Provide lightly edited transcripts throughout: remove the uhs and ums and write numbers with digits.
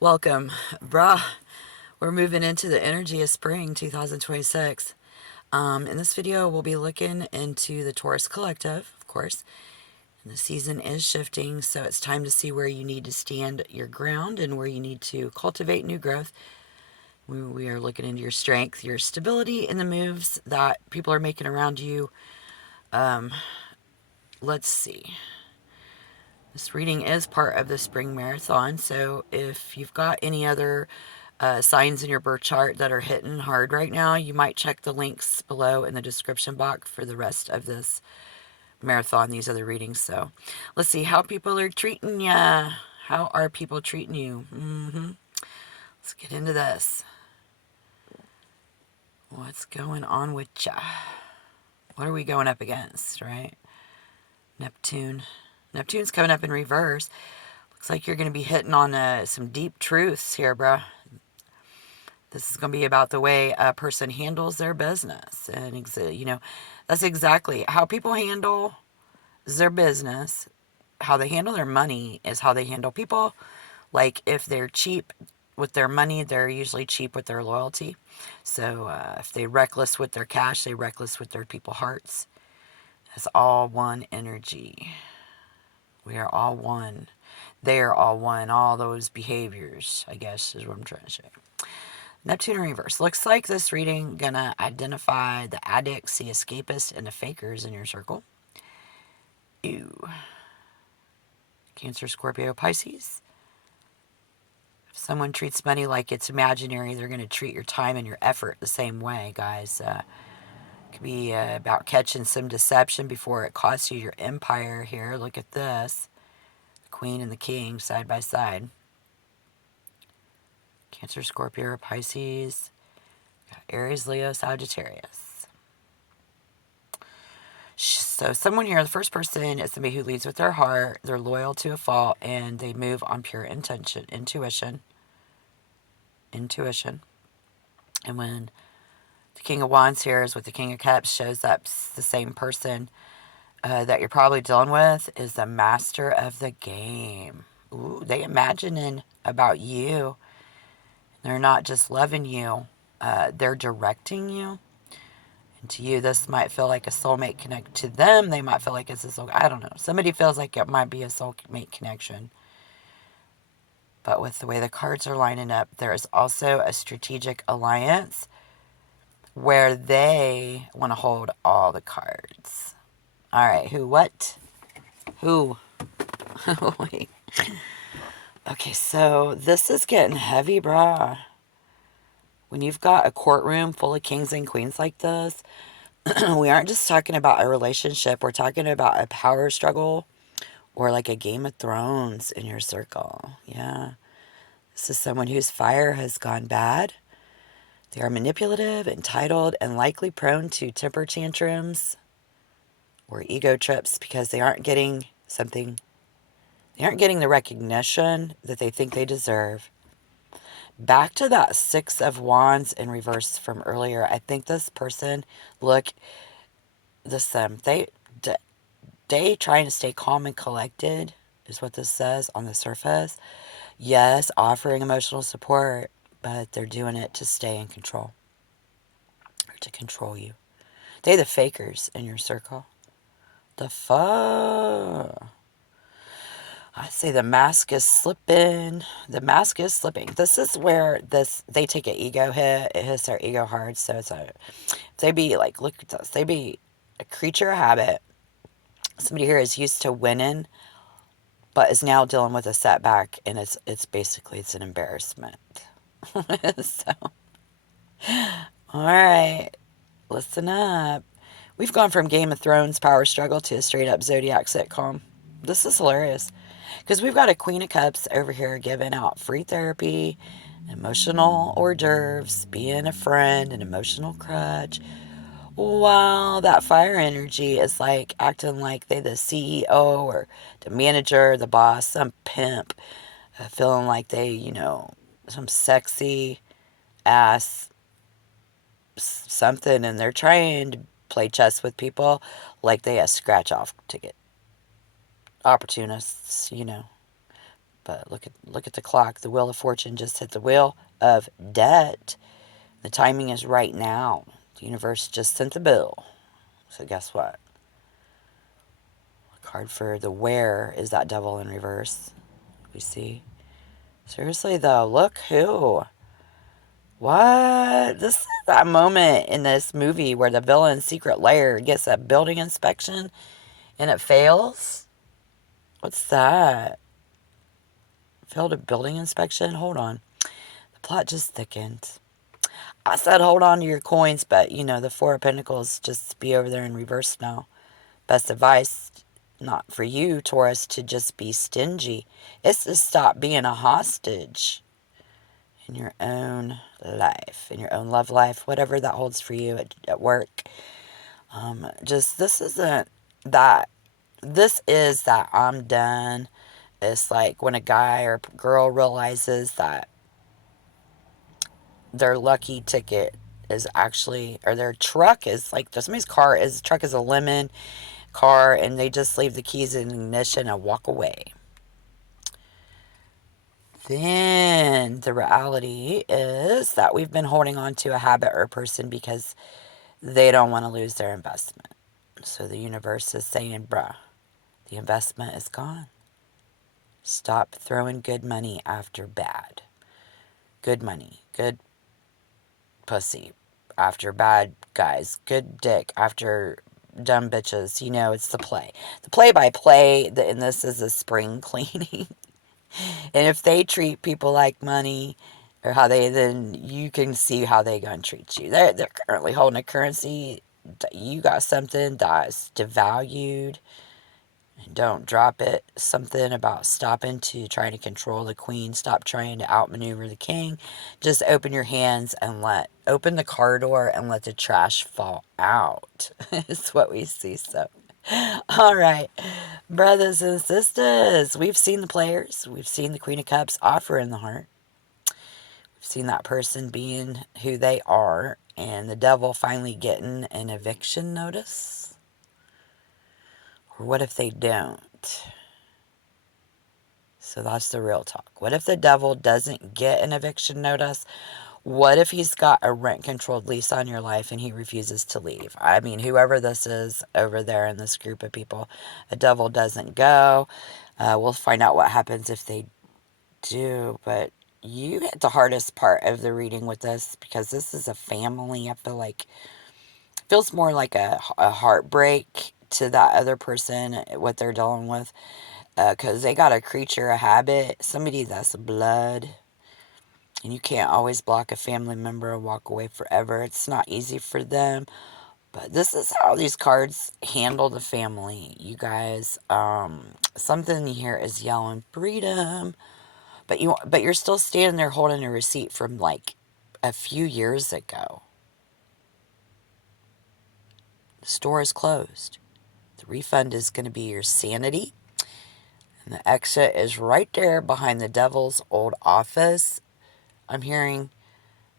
Welcome, bruh. We're moving into the energy of spring 2026. In this video, we'll be looking into the Taurus collective, of course. And the season is shifting, so it's time to see where you need to stand your ground and where you need to cultivate new growth. We are looking into your strength, your stability, and the moves that people are making around you. Let's see. This reading is part of the spring marathon, so if you've got any other signs in your birth chart that are hitting hard right now, you might check the links below in the description box for the rest of this marathon, these other readings. So let's see how people are treating ya. How are people treating you? Let's get into this. What's going on with ya? What are we going up against, right? Neptune's coming up in reverse. Looks like you're going to be hitting on some deep truths here, bruh. This is going to be about the way a person handles their business. And, that's exactly how people handle their business. How they handle their money is how they handle people. Like, if they're cheap with their money, they're usually cheap with their loyalty. So, if they're reckless with their cash, they're reckless with their people hearts. It's all one energy. We are all one. They are all one. All those behaviors, I guess, is what I'm trying to say. Neptune in reverse. Looks like this reading gonna identify the addicts, the escapists, and the fakers in your circle. Ew. Cancer, Scorpio, Pisces. If someone treats money like it's imaginary, they're gonna treat your time and your effort the same way, guys. Could be about catching some deception before it costs you your empire here. Look at this. The Queen and the King side by side. Cancer, Scorpio, Pisces. Aries, Leo, Sagittarius. So someone here, the first person is somebody who leads with their heart. They're loyal to a fault, and they move on pure intention, intuition. And when the King of Wands here is with the King of Cups, shows up the same person that you're probably dealing with is the master of the game. Ooh, they imagining about you. They're not just loving you. They're directing you. And to you, this might feel like a soulmate connect. To them, they might feel like it's a soul. I don't know. Somebody feels like it might be a soulmate connection. But with the way the cards are lining up, there is also a strategic alliance where they want to hold all the cards. All right, who, what? Who? Wait. Okay, so this is getting heavy, brah. When you've got a courtroom full of kings and queens like this, we aren't just talking about a relationship. We're talking about a power struggle or like a Game of Thrones in your circle. Yeah. This is someone whose fire has gone bad. They are manipulative, entitled, and likely prone to temper tantrums or ego trips because they aren't getting something. They aren't getting the recognition that they think they deserve. Back to that Six of Wands in reverse from earlier. I think this person, look, they trying to stay calm and collected is what this says on the surface. Yes, offering emotional support, but they're doing it to stay in control or to control you. They the fakers in your circle. The fuck? I say the mask is slipping. The mask is slipping. This is where they take an ego hit. It hits their ego hard. So they be like, look at this. They be a creature of habit. Somebody here is used to winning, but is now dealing with a setback, and it's basically an embarrassment. So, all right, listen up. We've gone from Game of Thrones power struggle to a straight up Zodiac sitcom. This is hilarious because we've got a Queen of Cups over here giving out free therapy, emotional hors d'oeuvres, being a friend, an emotional crutch. While that fire energy is like acting like they the CEO or the manager, the boss, some pimp, feeling like they, some sexy ass something, and they're trying to play chess with people like they a scratch off ticket. Opportunists, But look at the clock. The wheel of fortune just hit the wheel of debt. The timing is right now. The universe just sent the bill. So guess what? A card for the wearer is that devil in reverse. We see. Seriously though, look who. What? This is that moment in this movie where the villain's secret lair gets a building inspection and it fails. What's that? Failed a building inspection? Hold on. The plot just thickened. I said hold on to your coins, but you know, the Four of Pentacles just be over there in reverse now. Best advice, not for you, Taurus, to just be stingy. It's to stop being a hostage in your own life, in your own love life, whatever that holds for you at work. This isn't that. This is that I'm done. It's like when a guy or girl realizes that their lucky ticket is actually, or their truck is like, somebody's truck is a lemon car, and they just leave the keys in ignition and walk away. Then the reality is that we've been holding on to a habit or a person because they don't want to lose their investment. So the universe is saying, bruh, the investment is gone. Stop throwing good money after bad. Good money, good pussy after bad guys. Good dick after dumb bitches. You know, it's the play. The play-by-play, and this is a spring cleaning. And if they treat people like money, or how they, then you can see how they gonna treat you. They're currently holding a currency. You got something that's devalued. Don't drop it. Something about stopping to trying to control the queen. Stop trying to outmaneuver the king. Just open your hands and open the car door and let the trash fall out. Is what we see. So, all right, brothers and sisters, we've seen the players. We've seen the Queen of Cups offer in the heart. We've seen that person being who they are, and the devil finally getting an eviction notice. Or what if they don't? So that's the real talk. What if the devil doesn't get an eviction notice? What if he's got a rent-controlled lease on your life and he refuses to leave? I mean, whoever this is over there in this group of people, a devil doesn't go. We'll find out what happens if they do. But you hit the hardest part of the reading with this, because this is a family. I feel like it feels more like a heartbreak to that other person, what they're dealing with. Because they got a creature, a habit, somebody that's blood. And you can't always block a family member and walk away forever. It's not easy for them. But this is how these cards handle the family, you guys. Something here is yelling freedom. But you're still standing there holding a receipt from like a few years ago. The store is closed. The refund is going to be your sanity. And the exit is right there behind the devil's old office. I'm hearing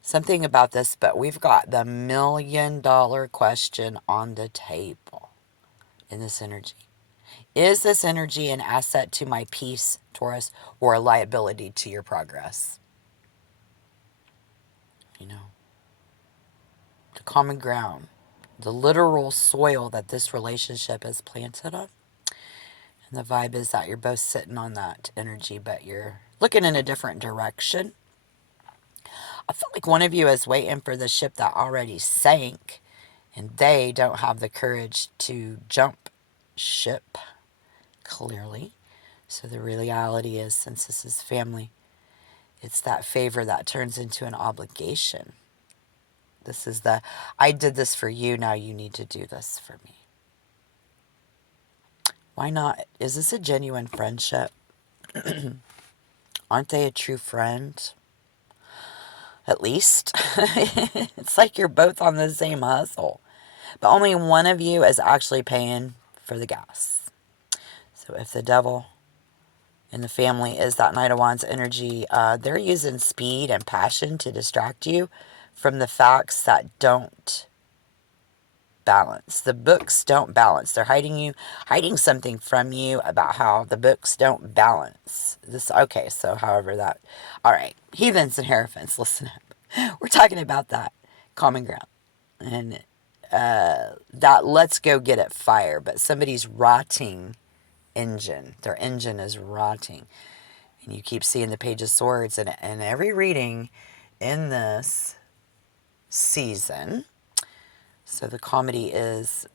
something about this, but we've got the $1 million question on the table in this energy. Is this energy an asset to my peace, Taurus, or a liability to your progress? You know, the common ground, the literal soil that this relationship is planted on. And the vibe is that you're both sitting on that energy, but you're looking in a different direction. I feel like one of you is waiting for the ship that already sank, and they don't have the courage to jump ship, clearly. So the reality is, since this is family, it's that favor that turns into an obligation. This is I did this for you, now you need to do this for me. Why not? Is this a genuine friendship? Aren't they a true friend? At least. It's like you're both on the same hustle. But only one of you is actually paying for the gas. So if the devil in the family is that Knight of Wands energy, they're using speed and passion to distract you from the facts that don't balance. The books don't balance. They're hiding something from you about how the books don't balance. Okay, so however that, all right, heathens and hierophants, listen up. We're talking about that common ground. And that let's go get it fire, but somebody's rotting engine. Their engine is rotting. And you keep seeing the Page of Swords, and every reading in this season. So the comedy is,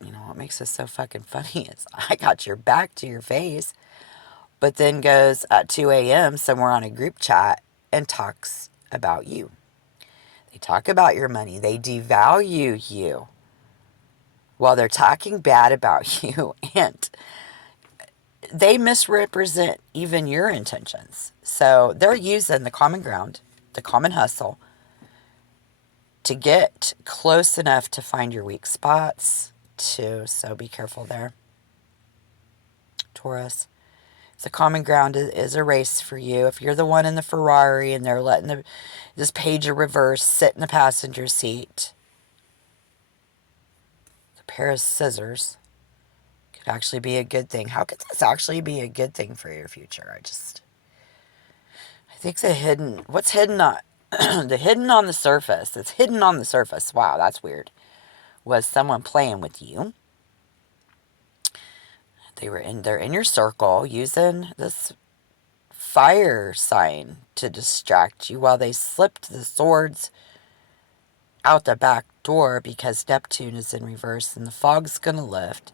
what makes this so fucking funny is I got your back to your face, but then goes at 2 a.m. somewhere on a group chat and talks about you. They talk about your money. They devalue you while they're talking bad about you, and they misrepresent even your intentions. So they're using the common ground, the common hustle, to get close enough to find your weak spots too. So be careful there, Taurus. The common ground is a race for you. If you're the one in the Ferrari and they're letting this Page of Reverse sit in the passenger seat, the pair of scissors could actually be a good thing. How could this actually be a good thing for your future? I think what's hidden on, the hidden on the surface, it's hidden on the surface. Wow, that's weird. Was someone playing with you. They're in your circle using this fire sign to distract you while they slipped the swords out the back door because Neptune is in reverse and the fog's gonna lift.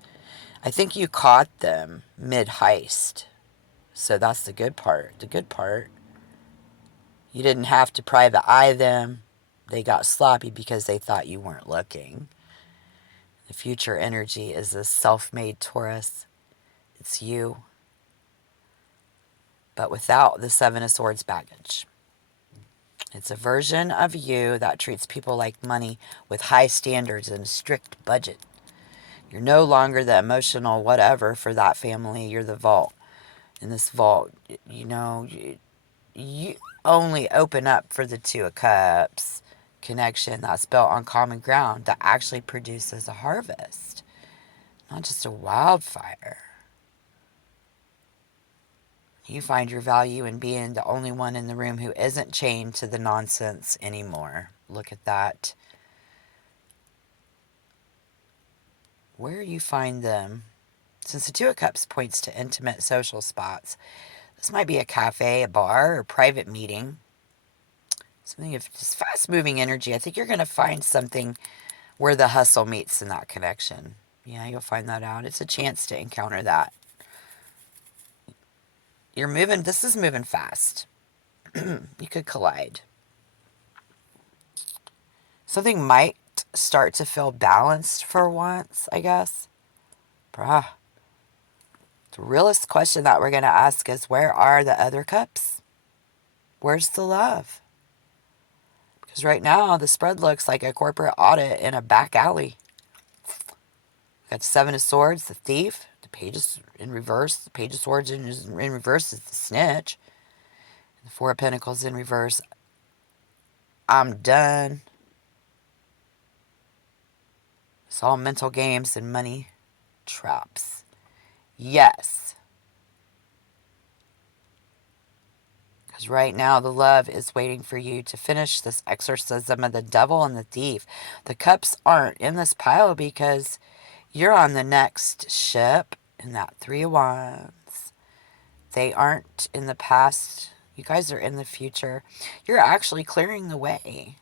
I think you caught them mid-heist. So that's the good part. The good part. You didn't have to private eye them. They got sloppy because they thought you weren't looking. The future energy is a self-made Taurus. It's you. But without the Seven of Swords baggage. It's a version of you that treats people like money with high standards and a strict budget. You're no longer the emotional whatever for that family. You're the vault. In this vault, you only open up for the Two of Cups connection that's built on common ground that actually produces a harvest, not just a wildfire. You find your value in being the only one in the room who isn't chained to the nonsense anymore. Look at that. Where you find them, since the Two of Cups points to intimate social spots, this might be a cafe, a bar, or private meeting. Something of just fast-moving energy. I think you're going to find something where the hustle meets in that connection. Yeah, you'll find that out. It's a chance to encounter that. This is moving fast. You could collide. Something might start to feel balanced for once, I guess. The realest question that we're going to ask is, where are the other cups? Where's the love? Because right now, the spread looks like a corporate audit in a back alley. Got the Seven of Swords, the thief. The Page is in reverse. The Page of Swords in reverse is the snitch. The Four of Pentacles in reverse. I'm done. It's all mental games and money traps. Yes. Because right now the love is waiting for you to finish this exorcism of the devil and the thief. The cups aren't in this pile because you're on the next ship in that Three of Wands. They aren't in the past. You guys are in the future. You're actually clearing the way.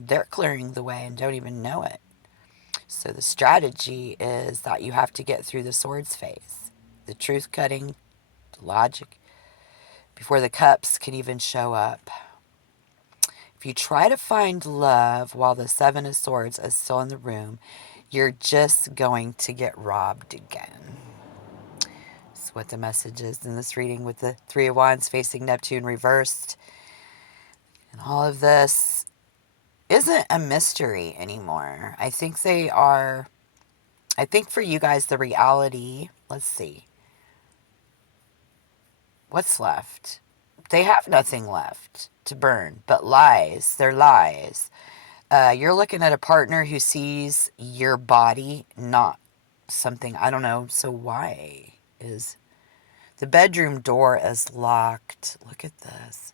They're clearing the way and don't even know it. So the strategy is that you have to get through the swords phase. The truth cutting, the logic, before the cups can even show up. If you try to find love while the Seven of Swords is still in the room, you're just going to get robbed again. That's what the message is in this reading with the Three of Wands facing Neptune reversed. And all of this isn't a mystery anymore. I think for you guys, the reality, let's see. What's left? They have nothing left to burn but lies. They're lies. You're looking at a partner who sees your body, not something. I don't know. So why is the bedroom door is locked? Look at this.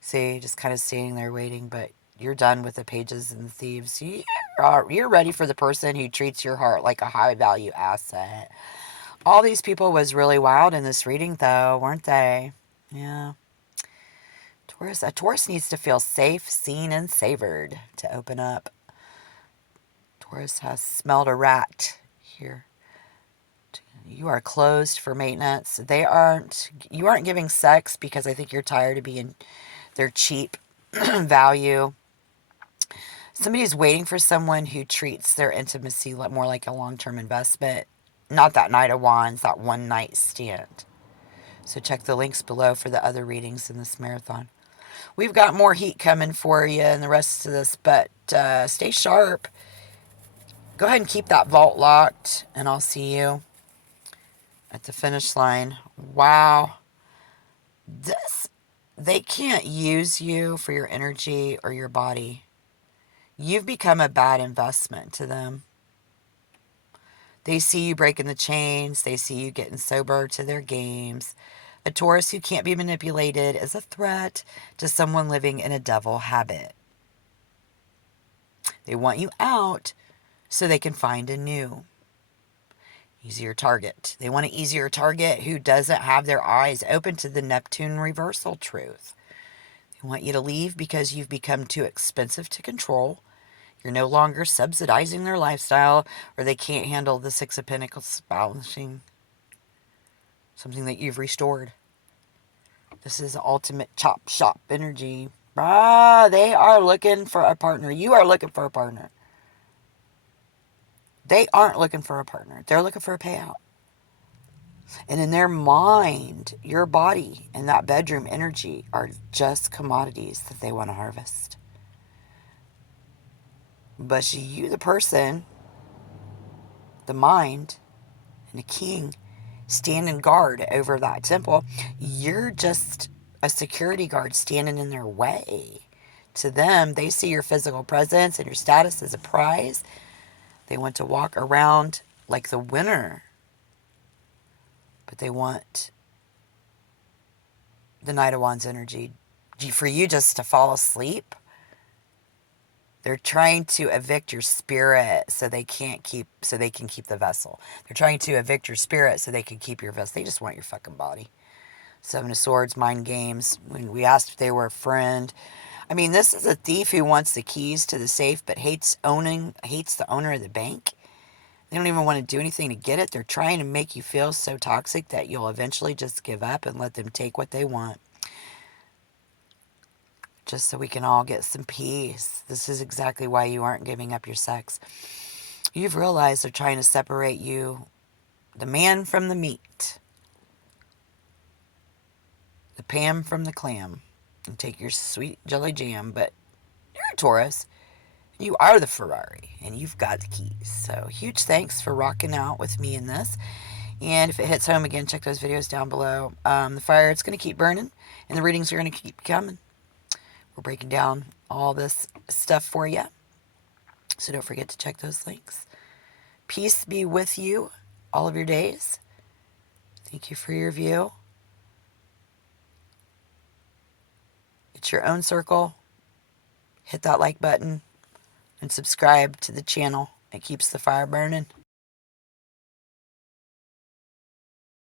See, just kind of standing there waiting, but you're done with the pages and the thieves. You're ready for the person who treats your heart like a high value asset. All these people was really wild in this reading, though, weren't they? Yeah. Taurus. A Taurus needs to feel safe, seen, and savored to open up. Taurus has smelled a rat here. You are closed for maintenance. You aren't giving sex because I think you're tired of being their cheap value. Somebody's waiting for someone who treats their intimacy more like a long-term investment. Not that Knight of Wands, that one night stand. So check the links below for the other readings in this marathon. We've got more heat coming for you in the rest of this, but stay sharp. Go ahead and keep that vault locked, and I'll see you at the finish line. Wow. They can't use you for your energy or your body. You've become a bad investment to them. They see you breaking the chains. They see you getting sober to their games. A Taurus who can't be manipulated is a threat to someone living in a devil habit. They want you out so they can find a new, easier target. They want an easier target who doesn't have their eyes open to the Neptune reversal truth. They want you to leave because you've become too expensive to control. You're no longer subsidizing their lifestyle, or they can't handle the Six of Pentacles balancing something that you've restored. This is ultimate chop shop energy. They are looking for a partner. You are looking for a partner. They aren't looking for a partner. They're looking for a payout. And in their mind, your body and that bedroom energy are just commodities that they want to harvest. But you, the person, the mind, and the king, standing guard over that temple, you're just a security guard standing in their way. To them, they see your physical presence and your status as a prize. They want to walk around like the winner. But they want the Knight of Wands energy for you just to fall asleep. They're trying to evict your spirit so they can keep the vessel. They're trying to evict your spirit so they can keep your vessel. They just want your fucking body. Seven of Swords, mind games. When we asked if they were a friend. I mean, this is a thief who wants the keys to the safe but hates the owner of the bank. They don't even want to do anything to get it. They're trying to make you feel so toxic that you'll eventually just give up and let them take what they want. Just so we can all get some peace. This is exactly why you aren't giving up your sex. You've realized they're trying to separate you, the man from the meat, the Pam from the clam, and take your sweet jelly jam. But you're a Taurus. You are the Ferrari, and you've got the keys. So huge thanks for rocking out with me in this. And if it hits home again, check those videos down below. The fire, it's going to keep burning, and the readings are going to keep coming. We're breaking down all this stuff for you. So don't forget to check those links. Peace be with you all of your days. Thank you for your view. It's your own circle. Hit that like button and subscribe to the channel. It keeps the fire burning.